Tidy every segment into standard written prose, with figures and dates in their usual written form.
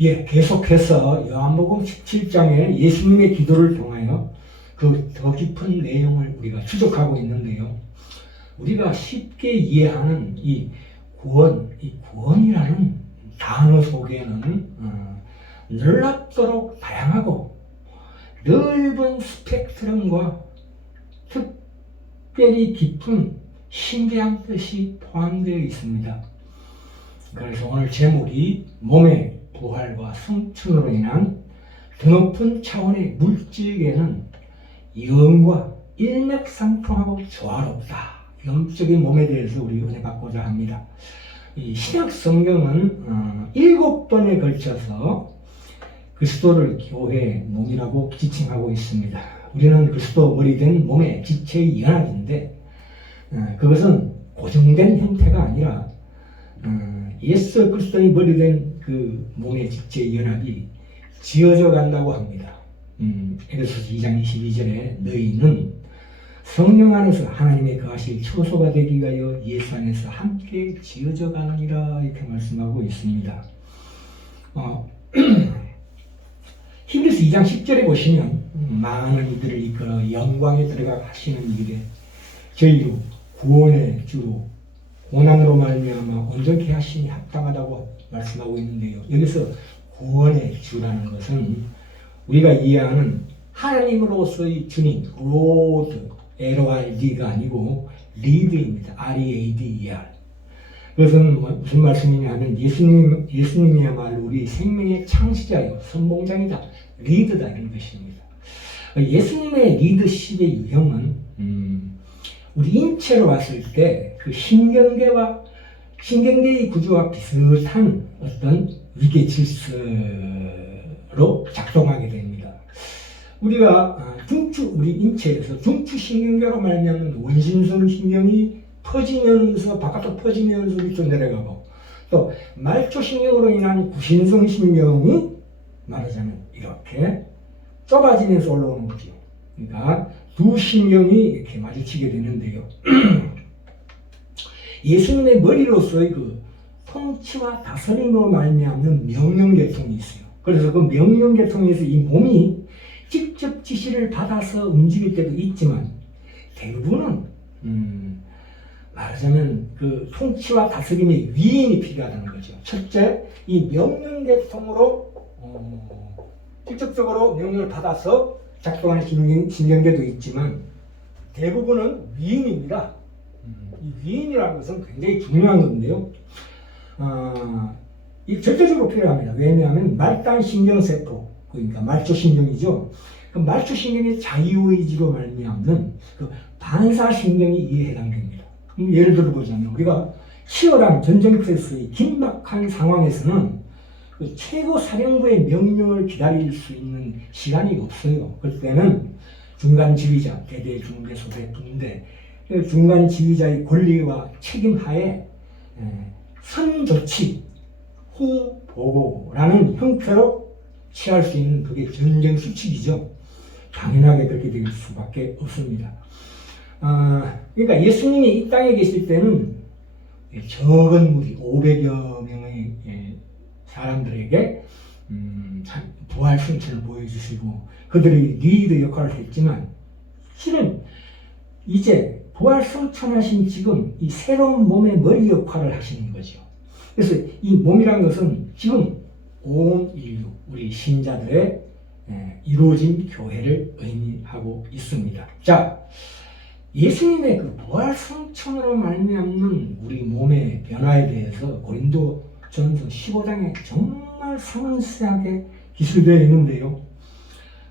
예, 계속해서 요한복음 17장의 예수님의 기도를 통하여 그 더 깊은 내용을 우리가 추적하고 있는데요. 우리가 쉽게 이해하는 이 구원이라는 단어 속에는 놀랍도록 다양하고 넓은 스펙트럼과 특별히 깊은 신비한 뜻이 포함되어 있습니다. 그래서 오늘 제목이 몸의 부활과 성천으로 인한 더 높은 차원의 물질에는 영과 일맥상통하고 조화롭다. 영적인 몸에 대해서 우리 은혜 받고자 합니다. 이 신약 성경은 7번에 걸쳐서 그리스도를 교회의 몸이라고 지칭하고 있습니다. 우리는 그리스도 머리 된 몸의 지체의 연합인데 그것은 고정된 형태가 아니라 예수 그리스도의 머리 된 그 몸의 지체의 연합이 지어져 간다고 합니다. 에베소서 2장 22절에 너희는 성령 안에서 하나님의 거하실 처소가 되기 위하여 예수 안에서 함께 지어져 가느니라 이렇게 말씀하고 있습니다. 히브리서 2장 10절에 보시면 많은 이들을 이끌어 영광에 들어가 하시는 일에 저희로 구원의 주로 고난으로 말미암아 온전케 하심이 합당하다고 말씀하고 있는데요. 여기서 구원의 주라는 것은 우리가 이해하는 하나님으로서의 주님, 로드, LORD가 아니고 리드입니다. READER. 그것은 무슨 말씀이냐 하면 예수님이야말로 우리 생명의 창시자요, 선봉장이다, 리드다 이런 것입니다. 예수님의 리더십의 유형은 우리 인체로 봤을 때 그 신경계의 구조와 비슷한 어떤 위계 질서로 작동하게 됩니다. 우리가 우리 인체에서 중추신경계로 말미암는 원심성 신경이 퍼지면서 바깥으로 퍼지면서 밑으로 내려가고 또 말초신경으로 인한 구신성 신경이 말하자면 이렇게 좁아지면서 올라오는 거죠. 그러니까 두 신경이 이렇게 마주치게 되는데요. 예수님의 머리로서의 그 통치와 다스림으로 말미암는 명령계통이 있어요. 그래서 그 명령계통에서 이 몸이 직접 지시를 받아서 움직일 때도 있지만 대부분은 말하자면 그 통치와 다스림의 위인이 필요하다는 거죠. 첫째, 이 명령계통으로 직접적으로 명령을 받아서 작동하는 신경계도 있지만 대부분은 위인입니다. 이 위인이라는 것은 굉장히 중요한 건데요. 이 절대적으로 필요합니다. 왜냐하면 말단 신경세포, 그러니까 말초신경이죠. 그 말초신경의 자유의지로 말미암는 그 반사신경이 이에 해당됩니다. 예를 들어 보자면 우리가 치열한 전쟁터에서의 긴박한 상황에서는 그 최고 사령부의 명령을 기다릴 수 있는 시간이 없어요. 그럴 때는 중간 지휘자, 대대, 중대, 소대, 분대, 중간 지휘자의 권리와 책임 하에 선조치, 후 보고라는 형태로 취할 수 있는 그게 전쟁 수칙이죠. 당연하게 그렇게 될 수밖에 없습니다. 그러니까 예수님이 이 땅에 계실 때는 적은 무리 500여 명의 사람들에게 부활 승천을 보여주시고 그들이 리더 역할을 했지만 실은 이제 부활 승천하신 지금 이 새로운 몸의 머리 역할을 하시는 거죠. 그래서 이 몸이란 것은 지금 온 인류, 우리 신자들의 이루어진 교회를 의미하고 있습니다. 자, 예수님의 그 부활 승천으로 말미암는 우리 몸의 변화에 대해서 고린도전서 15장에 정말 상세하게 기술되어 있는데요.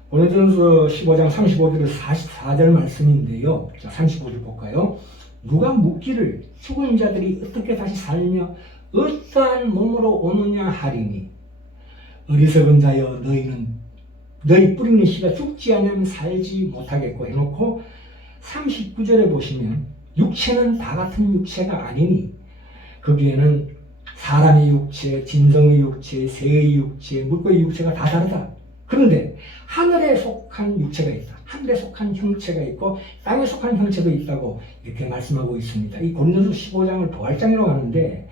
고린도전서 15장 35절에서 44절 말씀인데요. 자, 35절 볼까요? 누가 묻기를 죽은 자들이 어떻게 다시 살며 어떠한 몸으로 오느냐 하리니 어리석은 자여 너희 뿌리는 씨가 죽지 않으면 살지 못하겠고 해놓고 39절에 보시면 육체는 다 같은 육체가 아니니 거기에는 사람의 육체, 짐승의 육체, 새의 육체, 물고기 육체가 다 다르다. 그런데 하늘에 속한 육체가 있다. 하늘에 속한 형체가 있고 땅에 속한 형체도 있다고 이렇게 말씀하고 있습니다. 이 고린도서 15장을 부활장이라고 하는데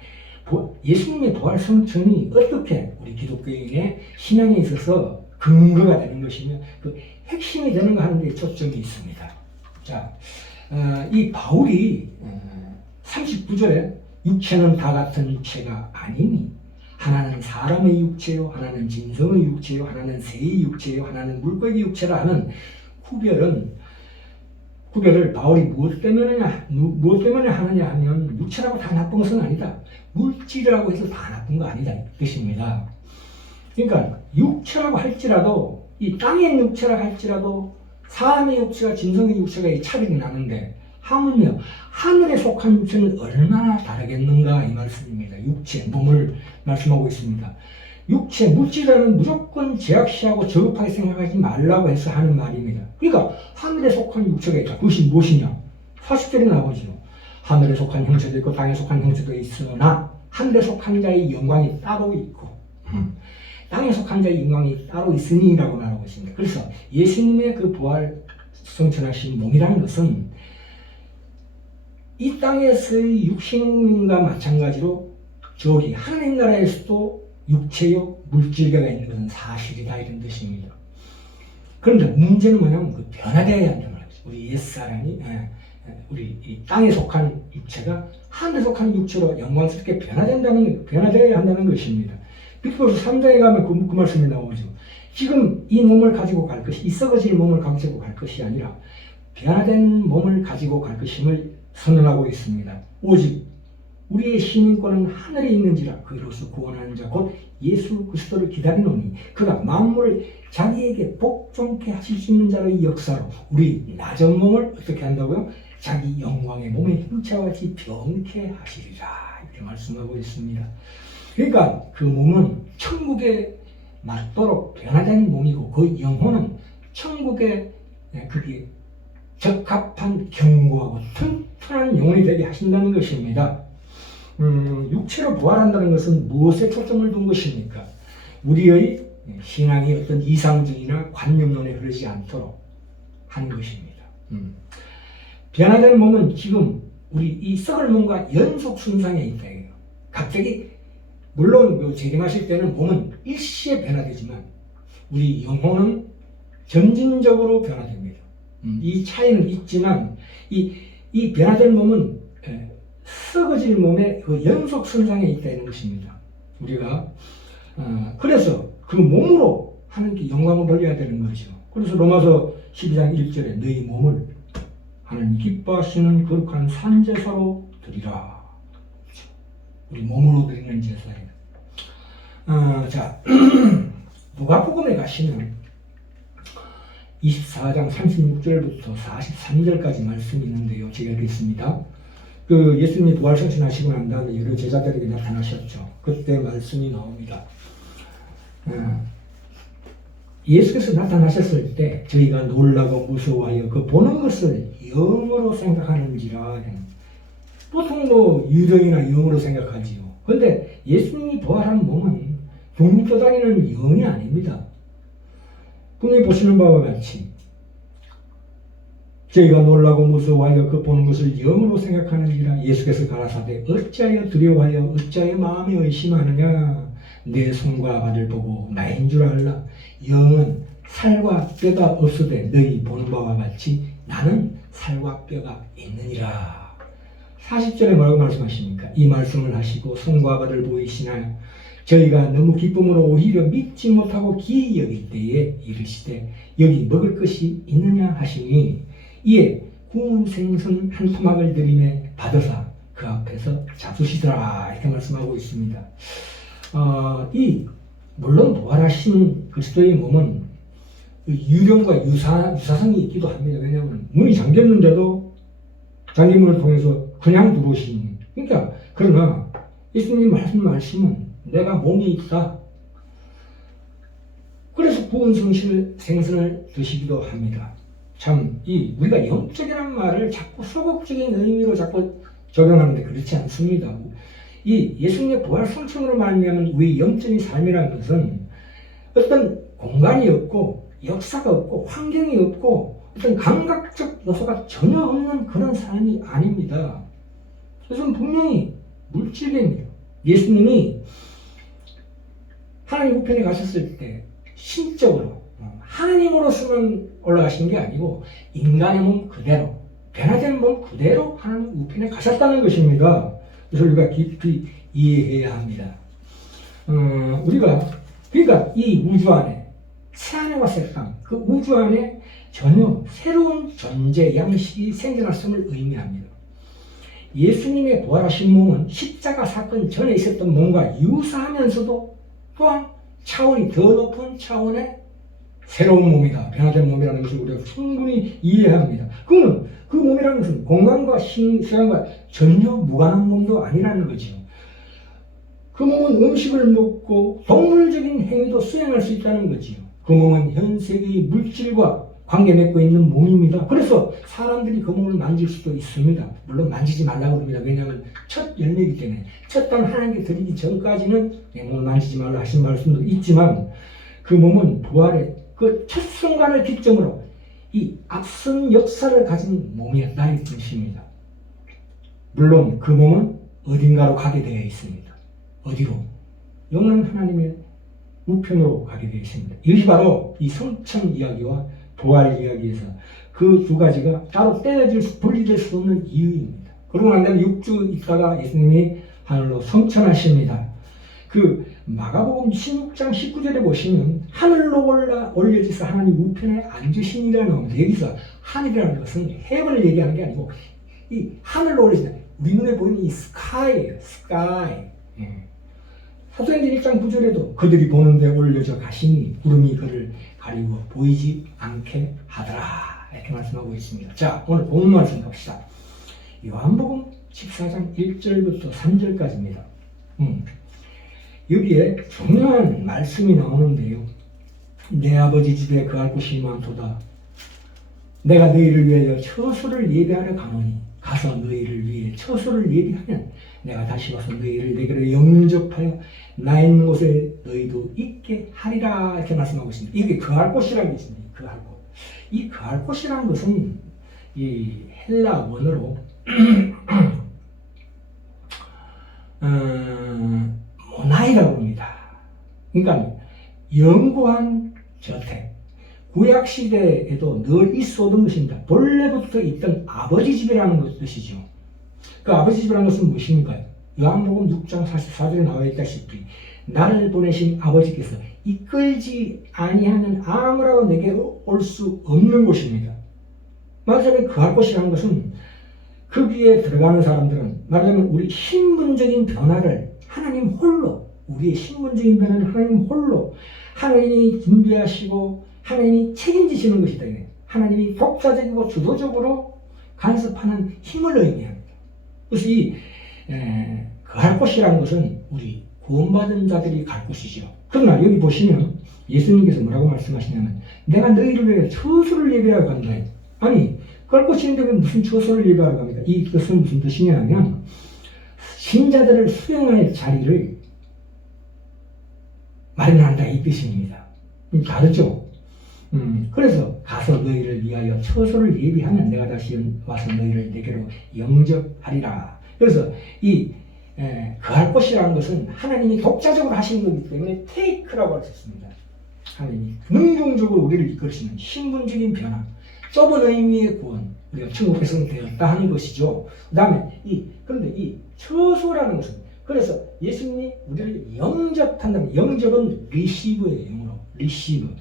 예수님의 부활 성천이 어떻게 우리 기독교인의 신앙에 있어서 근거가 되는 것이며 그 핵심이 되는가 하는 데 초점이 있습니다. 자, 이 바울이 39절에 육체는 다 같은 육체가 아니니 하나는 사람의 육체요, 하나는 짐승의 육체요, 하나는 새의 육체요, 하나는 물고기 육체라 하는 구별을 바울이 무엇 때문에 하느냐 하면 육체라고 다 나쁜 것은 아니다. 물질이라고 해서 다 나쁜 거 아니다. 이 뜻입니다. 그러니까 육체라고 할지라도 이 땅의 육체라 할지라도 사람의 육체와 짐승의 육체가 이 차별이 나는데 하물며 하늘에 속한 육체는 얼마나 다르겠는가 이 말씀입니다. 육체, 몸을 말씀하고 있습니다. 육체, 물질이라는 무조건 제약시하고 저급하게 생각하지 말라고 해서 하는 말입니다. 그러니까 하늘에 속한 육체가 있다. 그것이 무엇이냐? 40절에 나오죠. 하늘에 속한 형체도 있고 땅에 속한 형체도 있으나 하늘에 속한 자의 영광이 따로 있고 땅에 속한 자의 영광이 따로 있으니라고 말하고 있습니다. 그래서 예수님의 그 부활 성천하신 몸이라는 것은 이 땅에서의 육신과 마찬가지로 저기 하나님 나라에서도 육체요 물질계가 있는 것은 사실이다 이런 뜻입니다. 그런데 문제는 뭐냐면 그 변화되어야 한다는 거죠. 우리 옛사람이 우리 이 땅에 속한 육체가 하늘에 속한 육체로 영광스럽게 변화되어야 한다는 것입니다. 빌립보서 3장에 가면 그 말씀이 나오죠. 지금 이 몸을 가지고 갈 것이 이 썩어질 몸을 가지고 갈 것이 아니라 변화된 몸을 가지고 갈 것임을 선언하고 있습니다. 오직 우리의 시민권은 하늘에 있는지라 그로서 구원하는 자 곧 예수 그리스도를 기다리노니 그가 만물을 자기에게 복종케 하실 수 있는 자의 역사로 우리 낮은 몸을 어떻게 한다고요? 자기 영광의 몸의 형체와 같이 병케 하시리라 이렇게 말씀하고 있습니다. 그러니까 그 몸은 천국에 맞도록 변화된 몸이고 그 영혼은 천국에 그게 적합한 견고하고 튼튼한 영혼이 되게 하신다는 것입니다. 육체로 부활한다는 것은 무엇에 초점을 둔 것입니까? 우리의 신앙이 어떤 이상주의나 관념론에 흐르지 않도록 하는 것입니다. 변화된 몸은 지금 우리 이 썩을 몸과 연속 순상에 있다. 갑자기 물론 재림하실 때는 몸은 일시에 변화되지만 우리 영혼은 점진적으로 변화됩니다. 이 차이는 있지만 이 변화된 몸은 썩어질 몸의 그 연속 선상에 있다는 것입니다. 우리가 그래서 그 몸으로 하나님께 영광을 돌려야 되는 거죠. 그래서 로마서 12장 1절에 너희 몸을 하나님 기뻐하시는 거룩한 산제사로 드리라. 우리 몸으로 드리는 제사예요. 자, 누가복음에 가시면 24장 36절부터 43절까지 말씀이 있는데요. 제가 읽겠습니다. 그 예수님이 부활 성천하시고 난 다음에 여러 제자들에게 나타나셨죠. 그때 말씀이 나옵니다. 예수께서 나타나셨을 때 저희가 놀라고 무서워하여 그 보는 것을 영으로 생각하는지라. 보통 유령이나 영으로 생각하지요. 그런데 예수님이 부활한 몸은 둥둥 떠다니는 영이 아닙니다. 분명히 보시는 바와 같이 저희가 놀라고 무서워하여 그 보는 것을 영으로 생각하는지라. 예수께서 가라사대 어찌하여 두려워하여 어찌하여 마음에 의심하느냐. 내 손과 발을 보고 나인 줄 알라. 영은 살과 뼈가 없으되 너희 보는 바와 같이 나는 살과 뼈가 있느니라. 40절에 뭐라고 말씀하십니까? 이 말씀을 하시고 손과 발을 보이시나요? 저희가 너무 기쁨으로 오히려 믿지 못하고 기이 여길 때에 이르시되 여기 먹을 것이 있느냐 하시니 이에 구운 생선 한 토막을 들이매 받으사 그 앞에서 잡수시더라 이렇게 말씀하고 있습니다. 물론 부활하신 그리스도의 몸은 유령과 유사성이 있기도 합니다. 왜냐하면 문이 잠겼는데도 장기문을 통해서 그냥 들어오시니. 그러니까 그러나 예수님 말씀은 내가 몸이 있다. 그래서 구운 생선을 드시기도 합니다. 참 우리가 영적이라는 말을 자꾸 소극적인 의미로 자꾸 적용하는데 그렇지 않습니다. 이 예수님의 부활 성천으로 말미암은 우리 영적인 삶이라는 것은 어떤 공간이 없고 역사가 없고 환경이 없고 어떤 감각적 요소가 전혀 없는 그런 삶이 아닙니다. 그것은 분명히 물질입니다. 예수님이 하나님 우편에 가셨을 때 신적으로 하나님으로서만 올라가신 게 아니고 인간의 몸 그대로, 변화된 몸 그대로 하나님 우편에 가셨다는 것입니다. 그래서 우리가 깊이 이해해야 합니다. 그러니까 이 우주 안에 새하늘과 새 땅, 그 우주 안에 전혀 새로운 존재 양식이 생겨났음을 의미합니다. 예수님의 부활하신 몸은 십자가 사건 전에 있었던 몸과 유사하면서도 또한 차원이 더 높은 차원의 새로운 몸이다, 변화된 몸이라는 것을 우리가 충분히 이해해야 합니다. 그거는 그 몸이라는 것은 공간과 시간과 전혀 무관한 몸도 아니라는 거죠. 그 몸은 음식을 먹고 동물적인 행위도 수행할 수 있다는 거지요. 그 몸은 현 세계의 물질과 관계 맺고 있는 몸입니다. 그래서 사람들이 그 몸을 만질 수도 있습니다. 물론 만지지 말라고 합니다. 왜냐하면 첫 열매이기 때문에 첫 단 하나님께 드리기 전까지는 내 몸을 만지지 말라 하신 말씀도 있지만 그 몸은 부활의 그 첫 순간을 기점으로 이 앞선 역사를 가진 몸이었다 이 뜻입니다. 물론 그 몸은 어딘가로 가게 되어 있습니다. 어디로? 영원한 하나님의 우편으로 가게 되어 있습니다. 이것이 바로 이 성천 이야기와 부활 이야기에서 그 두 가지가 따로 분리될 수 없는 이유입니다. 그러고 난 다음에 6주 있다가 예수님이 하늘로 성천하십니다. 그 마가복음 16장 19절에 보시면 하늘로 올려져서 하나님 우편에 앉으시니라 나옵니다. 여기서 하늘이라는 것은 헤븐을 얘기하는 게 아니고 이 하늘로 올려진다. 우리 눈에 보이는 이 스카이예요. 스카이. 사도행전 1장 9절에도 그들이 보는 데 올려져 가시니 구름이 그를 가리고 보이지 않게 하더라. 이렇게 말씀하고 있습니다. 자, 오늘 본문 말씀 갑시다. 요한복음 14장 1절부터 3절까지입니다. 여기에 중요한 말씀이 나오는데요. 내 아버지 집에 거할 곳이 많도다. 내가 너희를 위하여 처소를 예비하러 가노니 가서 너희를 위해 처소를 예비하면 내가 다시 와서 너희를 내게로 영접하여 나 있는 곳에 너희도 있게 하리라. 이렇게 말씀하고 있습니다. 이게 거할 곳이라는 게 있습니다. 거할 곳. 이 거할 곳이라는 것은 이 헬라 원어로 모나이라고 합니다. 그러니까 영구한 저택. 구약 시대에도 늘 있어오던 것입니다. 본래부터 있던 아버지 집이라는 뜻이죠. 그 아버지 집이라는 것은 무엇입니까? 요한복음 6장 44절에 나와 있다시피 나를 보내신 아버지께서 이끌지 아니하는 아무라도 내게 올 수 없는 곳입니다. 말하자면 거할 곳이라는 것은 거기에 들어가는 사람들은 말하자면 우리 신분적인 변화를 하나님 홀로, 우리의 신분적인 변화는 하나님 홀로 하나님이 준비하시고 하나님이 책임지시는 것이다. 하나님이 독자적이고 주도적으로 간섭하는 힘을 의미합니다. 그래서 이 거할 곳이라는 것은 우리 구원받은 자들이 갈 곳이죠. 그러나 여기 보시면 예수님께서 뭐라고 말씀하시냐면 내가 너희를 위해 처소를 예비하러 간다. 아니 거할 곳이 있는데 왜 무슨 처소를 예비하러 갑니까? 이 뜻은 무슨 뜻이냐면 신자들을 수용할 자리를 마련한다 이 뜻입니다. 다르죠? 그래서 가서 너희를 위하여 처소를 예비하면 내가 다시 와서 너희를 내게로 영접하리라. 그래서 이 거할 곳이라는 것은 하나님이 독자적으로 하시는 거기 때문에 테이크라고 할 수 있습니다. 하나님이 능동적으로 우리를 이끌으시는 신분적인 변화, 좁은 의미의 구원, 우리가 천국 백성 되었다 하는 것이죠. 그 다음에 그런데 이 처소라는 것은 그래서 예수님이 우리를 영접한다면 영접은 리시브예요. 영어로 리시브.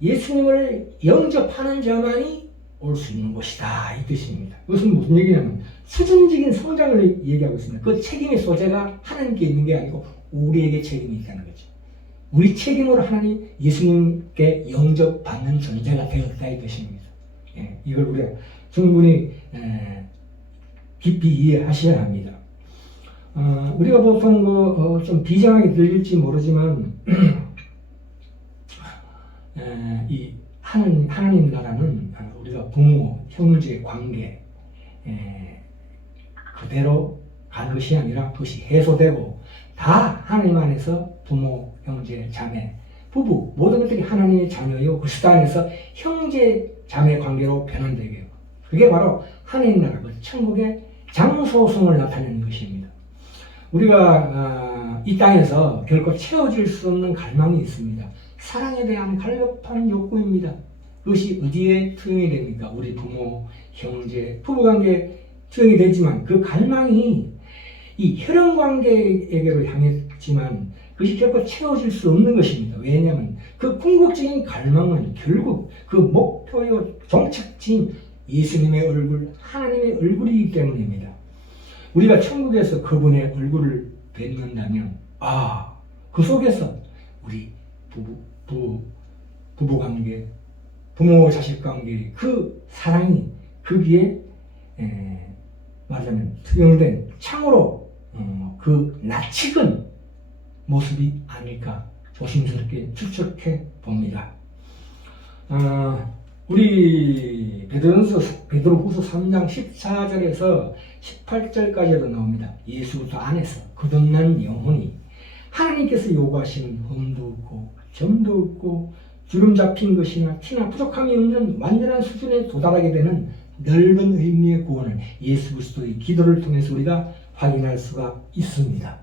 예수님을 영접하는 자만이 올 수 있는 곳이다 이 뜻입니다. 이것은 무슨 얘기냐면 수준적인 성장을 얘기하고 있습니다. 그 책임의 소재가 하나님께 있는 게 아니고 우리에게 책임이 있다는 거죠. 우리 책임으로 하나님 예수님께 영접받는 존재가 되었다 이 뜻입니다. 이걸 우리가 충분히 깊이 이해하셔야 합니다. 우리가 보통 좀 비장하게 들릴지 모르지만 이 하나님 나라는 우리가 부모, 형제 관계 그대로 가는 것이 아니라 그것이 해소되고 다 하나님 안에서 부모, 형제, 자매, 부부 모든 것들이 하나님의 자녀요. 그 안에서 형제, 자매 관계로 변환되게 하고 그게 바로 하나님 나라, 그 천국의 장소성을 나타내는 것입니다. 우리가 이 땅에서 결코 채워질 수 없는 갈망이 있습니다. 사랑에 대한 갈급한 욕구입니다. 그것이 어디에 투영이 됩니까? 우리 부모, 형제, 부부관계에 투영이 되지만 그 갈망이 이 혈연관계에게로 향했지만 그것이 결코 채워질 수 없는 것입니다. 왜냐하면 그 궁극적인 갈망은 결국 그 목표요 종착지인 예수님의 얼굴, 하나님의 얼굴이기 때문입니다. 우리가 천국에서 그분의 얼굴을 뵙는다면 그 속에서 우리 부부관계, 부모 자식 관계 그 사랑이 거기에 말하자면 투영된 참으로 그 낯익은 모습이 아닐까 조심스럽게 추측해 봅니다. 우리 베드로후서 3장 14절에서 18절까지도 나옵니다. 예수부터 안에서 거듭난 영혼이 하나님께서 요구하시는 흠도 없고 점도 없고 주름 잡힌 것이나 티나 부족함이 없는 완전한 수준에 도달하게 되는 넓은 의미의 구원을 예수 그리스도의 기도를 통해서 우리가 확인할 수가 있습니다.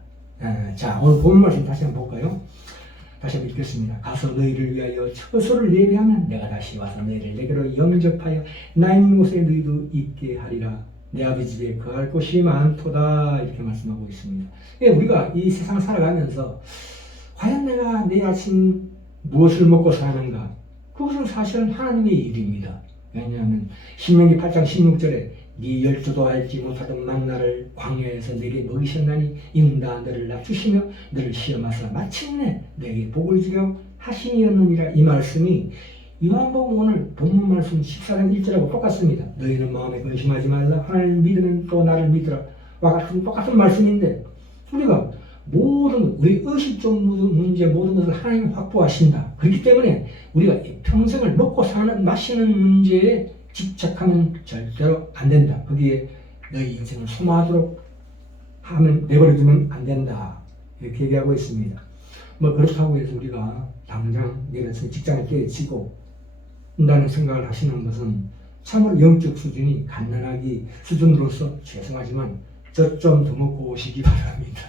자, 오늘 본문 말씀 다시 한번 볼까요? 다시 한번 읽겠습니다. 가서 너희를 위하여 처소를 예비하면 내가 다시 와서 너희를 내게로 영접하여 나 있는 곳에 너희도 있게 하리라. 내 아버지 집에 거할 곳이 많도다. 이렇게 말씀하고 있습니다. 우리가 이 세상 살아가면서 과연 내가 내일 아침 무엇을 먹고 사는가? 그것은 사실은 하나님의 일입니다. 왜냐하면 신명기 8장 16절에 네 열조도 알지 못하던 만나를 광야에서 내게 먹이셨나니 이는 다 너를 낮추시며 너를 시험하사 마침내 내게 복을 주려 하심이었느니라. 이 말씀이 요한복음 오늘 본문 말씀 14장 1절하고 똑같습니다. 너희는 마음에 근심하지 말라. 하나님을 믿으면 또 나를 믿으라. 와 같은 똑같은 말씀인데 우리가 모든 우리 의식적 문제 모든 것을 하나님이 확보하신다. 그렇기 때문에 우리가 평생을 먹고 사는 마시는 문제에 집착하면 절대로 안 된다. 거기에 너희 인생을 소모하도록 하면 내버려두면 안 된다. 이렇게 얘기하고 있습니다. 그렇다고 해서 우리가 당장 내려서 직장을 깨치고 한다는 생각을 하시는 것은 참으로 영적 수준이 갓난아기 수준으로서 죄송하지만 저 좀 더 먹고 오시기 바랍니다.